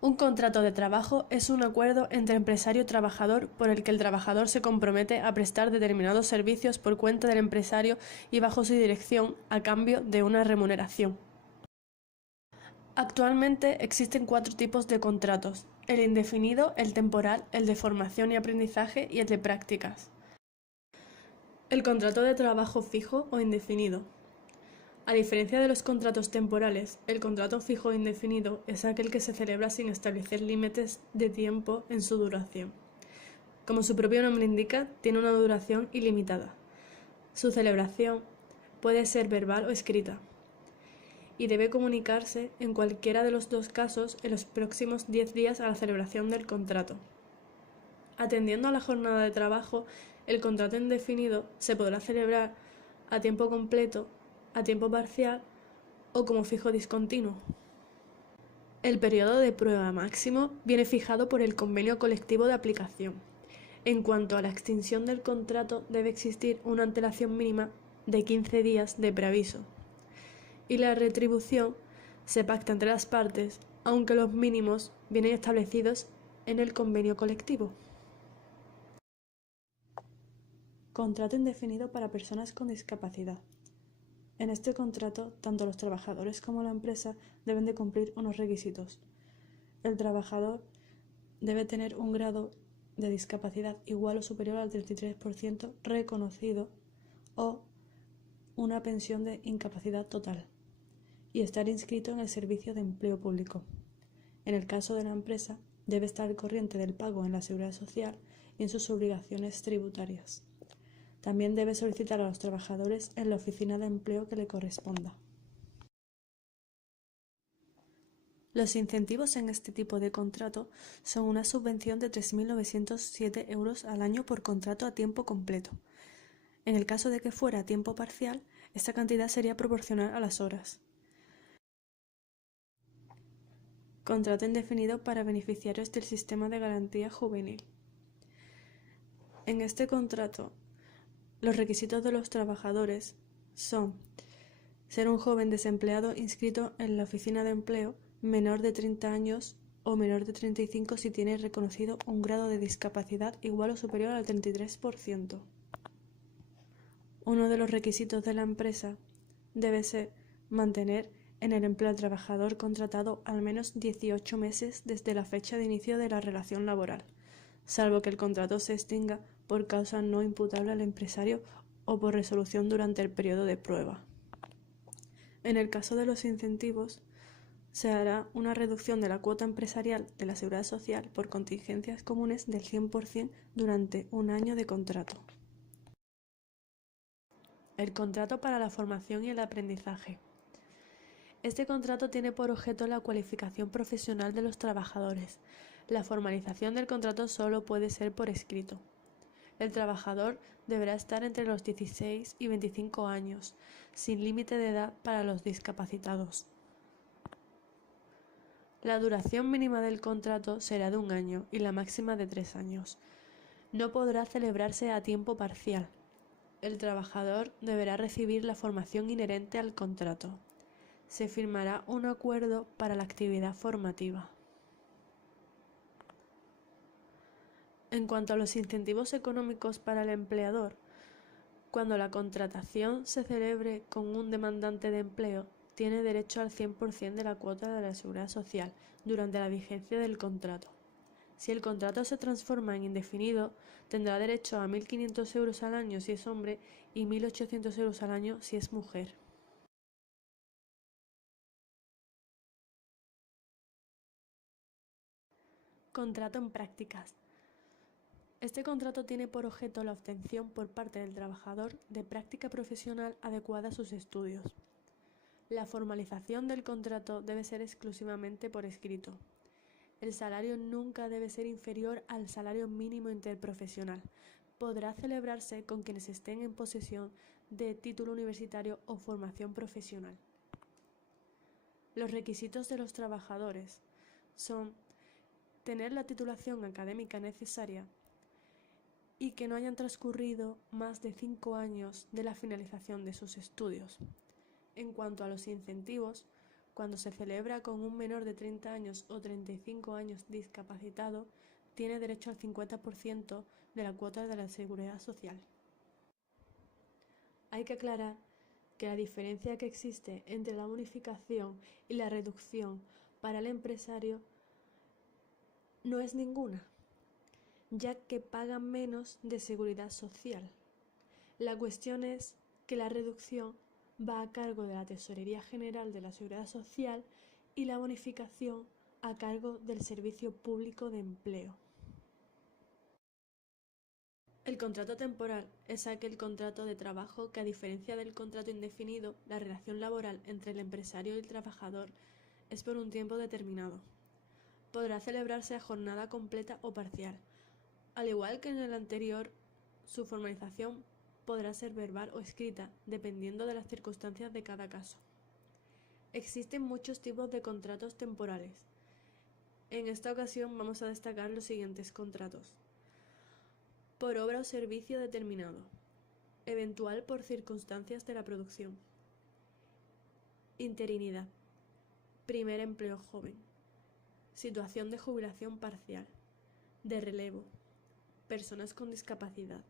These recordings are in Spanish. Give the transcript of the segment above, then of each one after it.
Un contrato de trabajo es un acuerdo entre empresario y trabajador por el que el trabajador se compromete a prestar determinados servicios por cuenta del empresario y bajo su dirección a cambio de una remuneración. Actualmente existen 4 tipos de contratos: el indefinido, el temporal, el de formación y aprendizaje y el de prácticas. El contrato de trabajo fijo o indefinido. A diferencia de los contratos temporales, el contrato fijo o indefinido es aquel que se celebra sin establecer límites de tiempo en su duración. Como su propio nombre indica, tiene una duración ilimitada. Su celebración puede ser verbal o escrita y debe comunicarse en cualquiera de los dos casos en los próximos 10 días a la celebración del contrato. Atendiendo a la jornada de trabajo, el contrato indefinido se podrá celebrar a tiempo completo, a tiempo parcial o como fijo discontinuo. El periodo de prueba máximo viene fijado por el convenio colectivo de aplicación. En cuanto a la extinción del contrato, debe existir una antelación mínima de 15 días de preaviso. Y la retribución se pacta entre las partes, aunque los mínimos vienen establecidos en el convenio colectivo. Contrato indefinido para personas con discapacidad. En este contrato, tanto los trabajadores como la empresa deben de cumplir unos requisitos. El trabajador debe tener un grado de discapacidad igual o superior al 33% reconocido o una pensión de incapacidad total y estar inscrito en el Servicio de Empleo Público. En el caso de la empresa, debe estar al corriente del pago en la Seguridad Social y en sus obligaciones tributarias. También debe solicitar a los trabajadores en la oficina de empleo que le corresponda. Los incentivos en este tipo de contrato son una subvención de 3.907 euros al año por contrato a tiempo completo. En el caso de que fuera a tiempo parcial, esta cantidad sería proporcional a las horas. Contrato indefinido para beneficiarios del sistema de garantía juvenil. En este contrato, los requisitos de los trabajadores son ser un joven desempleado inscrito en la oficina de empleo, menor de 30 años o menor de 35 si tiene reconocido un grado de discapacidad igual o superior al 33%. Uno de los requisitos de la empresa debe ser mantener en el empleo al trabajador contratado al menos 18 meses desde la fecha de inicio de la relación laboral, salvo que el contrato se extinga por causa no imputable al empresario o por resolución durante el periodo de prueba. En el caso de los incentivos, se hará una reducción de la cuota empresarial de la Seguridad Social por contingencias comunes del 100% durante un año de contrato. El contrato para la formación y el aprendizaje. Este contrato tiene por objeto la cualificación profesional de los trabajadores. La formalización del contrato solo puede ser por escrito. El trabajador deberá estar entre los 16 y 25 años, sin límite de edad para los discapacitados. La duración mínima del contrato será de 1 año y la máxima de 3 años. No podrá celebrarse a tiempo parcial. El trabajador deberá recibir la formación inherente al contrato. Se firmará un acuerdo para la actividad formativa. En cuanto a los incentivos económicos para el empleador, cuando la contratación se celebre con un demandante de empleo, tiene derecho al 100% de la cuota de la Seguridad Social durante la vigencia del contrato. Si el contrato se transforma en indefinido, tendrá derecho a 1.500 euros al año si es hombre y 1.800 euros al año si es mujer. Contrato en prácticas. Este contrato tiene por objeto la obtención por parte del trabajador de práctica profesional adecuada a sus estudios. La formalización del contrato debe ser exclusivamente por escrito. El salario nunca debe ser inferior al salario mínimo interprofesional. Podrá celebrarse con quienes estén en posesión de título universitario o formación profesional. Los requisitos de los trabajadores son tener la titulación académica necesaria y que no hayan transcurrido más de 5 años de la finalización de sus estudios. En cuanto a los incentivos, cuando se celebra con un menor de 30 años o 35 años discapacitado, tiene derecho al 50% de la cuota de la Seguridad Social. Hay que aclarar que la diferencia que existe entre la bonificación y la reducción para el empresario no es ninguna, ya que pagan menos de seguridad social. La cuestión es que la reducción va a cargo de la Tesorería General de la Seguridad Social y la bonificación a cargo del Servicio Público de Empleo. El contrato temporal es aquel contrato de trabajo que, a diferencia del contrato indefinido, la relación laboral entre el empresario y el trabajador es por un tiempo determinado. Podrá celebrarse a jornada completa o parcial. Al igual que en el anterior, su formalización podrá ser verbal o escrita, dependiendo de las circunstancias de cada caso. Existen muchos tipos de contratos temporales. En esta ocasión vamos a destacar los siguientes contratos. Por obra o servicio determinado. Eventual por circunstancias de la producción. Interinidad. Primer empleo joven. Situación de jubilación parcial. De relevo. Personas con discapacidad.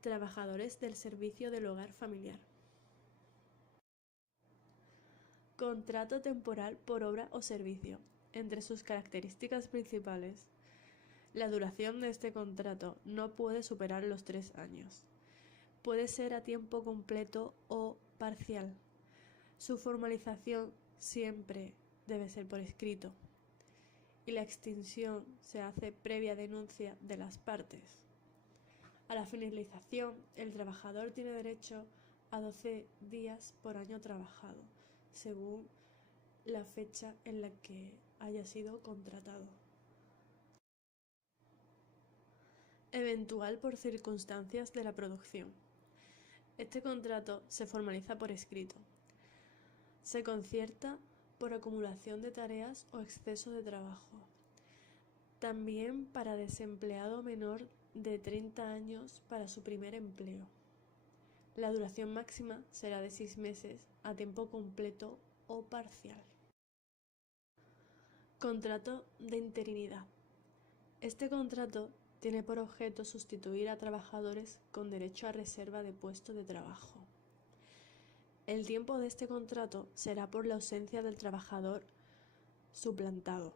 Trabajadores del servicio del hogar familiar. Contrato temporal por obra o servicio. Entre sus características principales, la duración de este contrato no puede superar los 3 años. Puede ser a tiempo completo o parcial. Su formalización siempre debe ser por escrito. Y la extinción se hace previa denuncia de las partes. A la finalización, el trabajador tiene derecho a 12 días por año trabajado, según la fecha en la que haya sido contratado. Eventual por circunstancias de la producción. Este contrato se formaliza por escrito. Se concierta por acumulación de tareas o exceso de trabajo. También para desempleado menor de 30 años para su primer empleo. La duración máxima será de 6 meses a tiempo completo o parcial. Contrato de interinidad. Este contrato tiene por objeto sustituir a trabajadores con derecho a reserva de puesto de trabajo. El tiempo de este contrato será por la ausencia del trabajador suplantado.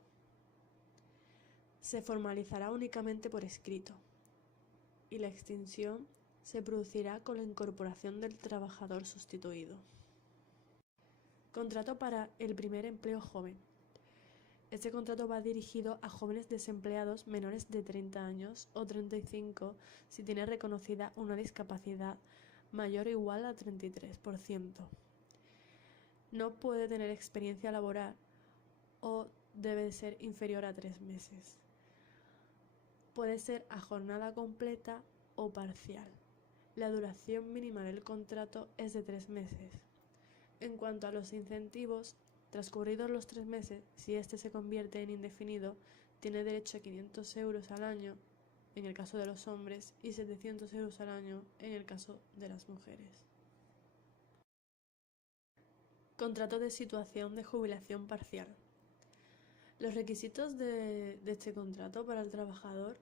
Se formalizará únicamente por escrito y la extinción se producirá con la incorporación del trabajador sustituido. Contrato para el primer empleo joven. Este contrato va dirigido a jóvenes desempleados menores de 30 años o 35 si tiene reconocida una discapacidad mayor o igual a 33%. No puede tener experiencia laboral o debe ser inferior a 3 meses. Puede ser a jornada completa o parcial. La duración mínima del contrato es de 3 meses. En cuanto a los incentivos, transcurridos los 3 meses, si este se convierte en indefinido, tiene derecho a 500 euros al año en el caso de los hombres y 700 euros al año en el caso de las mujeres. Contrato de situación de jubilación parcial. Los requisitos de este contrato para el trabajador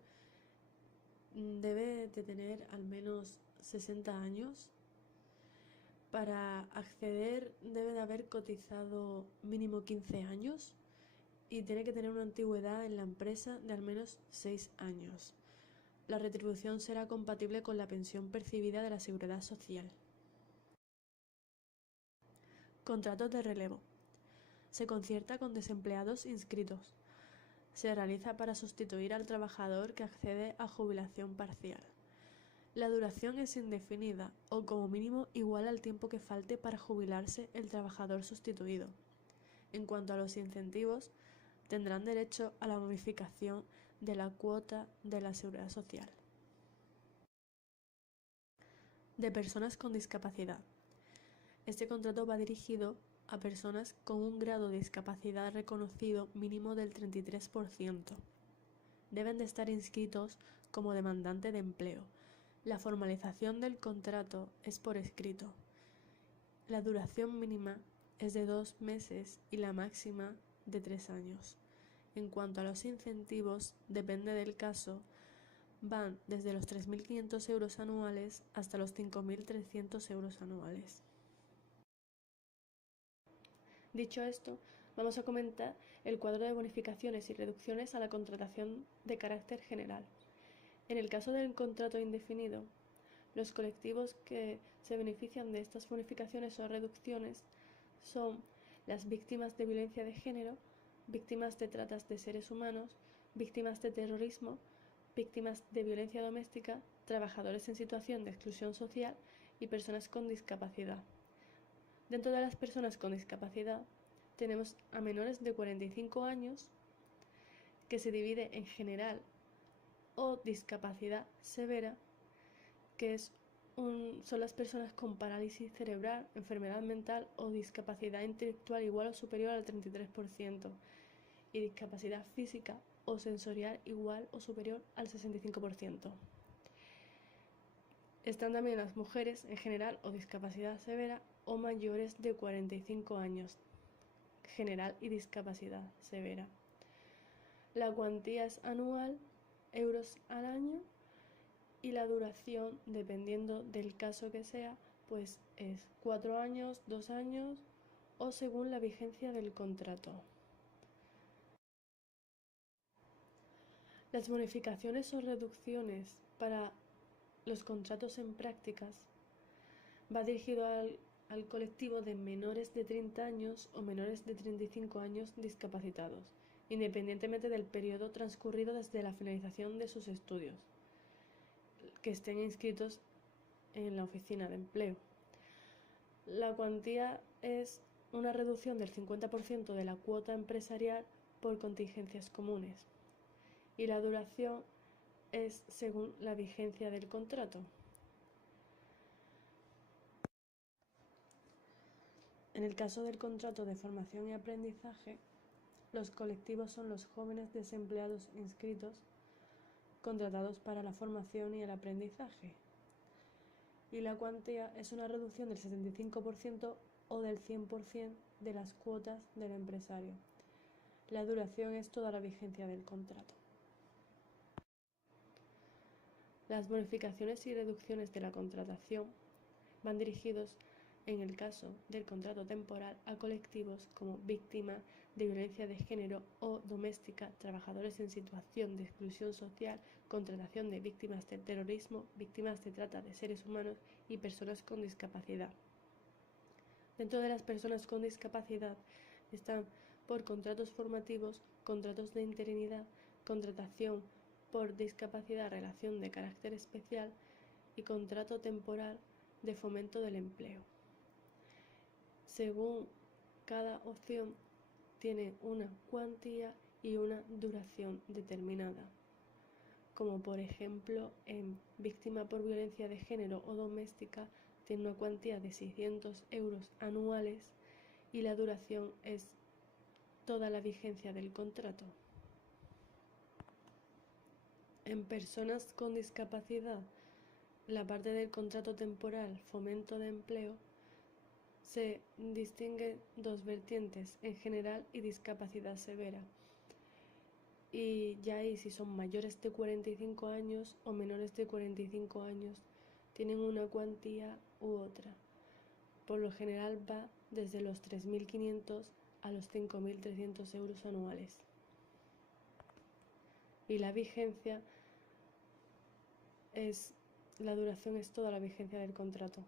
debe de tener al menos 60 años. Para acceder debe de haber cotizado mínimo 15 años y tiene que tener una antigüedad en la empresa de al menos 6 años. La retribución será compatible con la pensión percibida de la Seguridad Social. Contratos de relevo. Se concierta con desempleados inscritos. Se realiza para sustituir al trabajador que accede a jubilación parcial. La duración es indefinida o como mínimo igual al tiempo que falte para jubilarse el trabajador sustituido. En cuanto a los incentivos, tendrán derecho a la bonificación de la cuota de la Seguridad Social. De personas con discapacidad. Este contrato va dirigido a personas con un grado de discapacidad reconocido mínimo del 33%. Deben de estar inscritos como demandante de empleo. La formalización del contrato es por escrito. La duración mínima es de 2 meses y la máxima de 3 años. En cuanto a los incentivos, depende del caso, van desde los 3.500 euros anuales hasta los 5.300 euros anuales. Dicho esto, vamos a comentar el cuadro de bonificaciones y reducciones a la contratación de carácter general. En el caso del contrato indefinido, los colectivos que se benefician de estas bonificaciones o reducciones son las víctimas de violencia de género, víctimas de tratas de seres humanos, víctimas de terrorismo, víctimas de violencia doméstica, trabajadores en situación de exclusión social y personas con discapacidad. Dentro de las personas con discapacidad tenemos a menores de 45 años, que se divide en general o discapacidad severa, que son las personas con parálisis cerebral, enfermedad mental o discapacidad intelectual igual o superior al 33%, y discapacidad física o sensorial igual o superior al 65%. Están también las mujeres en general o discapacidad severa o mayores de 45 años, general y discapacidad severa. La cuantía es anual, euros al año, y la duración, dependiendo del caso que sea, pues es 4 años, 2 años o según la vigencia del contrato. Las bonificaciones o reducciones para los contratos en prácticas va dirigido al colectivo de menores de 30 años o menores de 35 años discapacitados, independientemente del periodo transcurrido desde la finalización de sus estudios, que estén inscritos en la oficina de empleo. La cuantía es una reducción del 50% de la cuota empresarial por contingencias comunes, y la duración es según la vigencia del contrato. En el caso del contrato de formación y aprendizaje, los colectivos son los jóvenes desempleados inscritos, contratados para la formación y el aprendizaje, y la cuantía es una reducción del 75% o del 100% de las cuotas del empresario. La duración es toda la vigencia del contrato. Las bonificaciones y reducciones de la contratación van dirigidos, en el caso del contrato temporal, a colectivos como víctima de violencia de género o doméstica, trabajadores en situación de exclusión social, contratación de víctimas del terrorismo, víctimas de trata de seres humanos y personas con discapacidad. Dentro de las personas con discapacidad están por contratos formativos, contratos de interinidad, contratación por discapacidad, relación de carácter especial y contrato temporal de fomento del empleo. Según cada opción tiene una cuantía y una duración determinada, como por ejemplo en víctima por violencia de género o doméstica tiene una cuantía de 600 euros anuales y la duración es toda la vigencia del contrato. En personas con discapacidad, la parte del contrato temporal fomento de empleo se distinguen dos vertientes, en general y discapacidad severa. Y ya ahí, si son mayores de 45 años o menores de 45 años, tienen una cuantía u otra. Por lo general va desde los 3.500 a los 5.300 euros anuales. Y la vigencia la duración es toda la vigencia del contrato.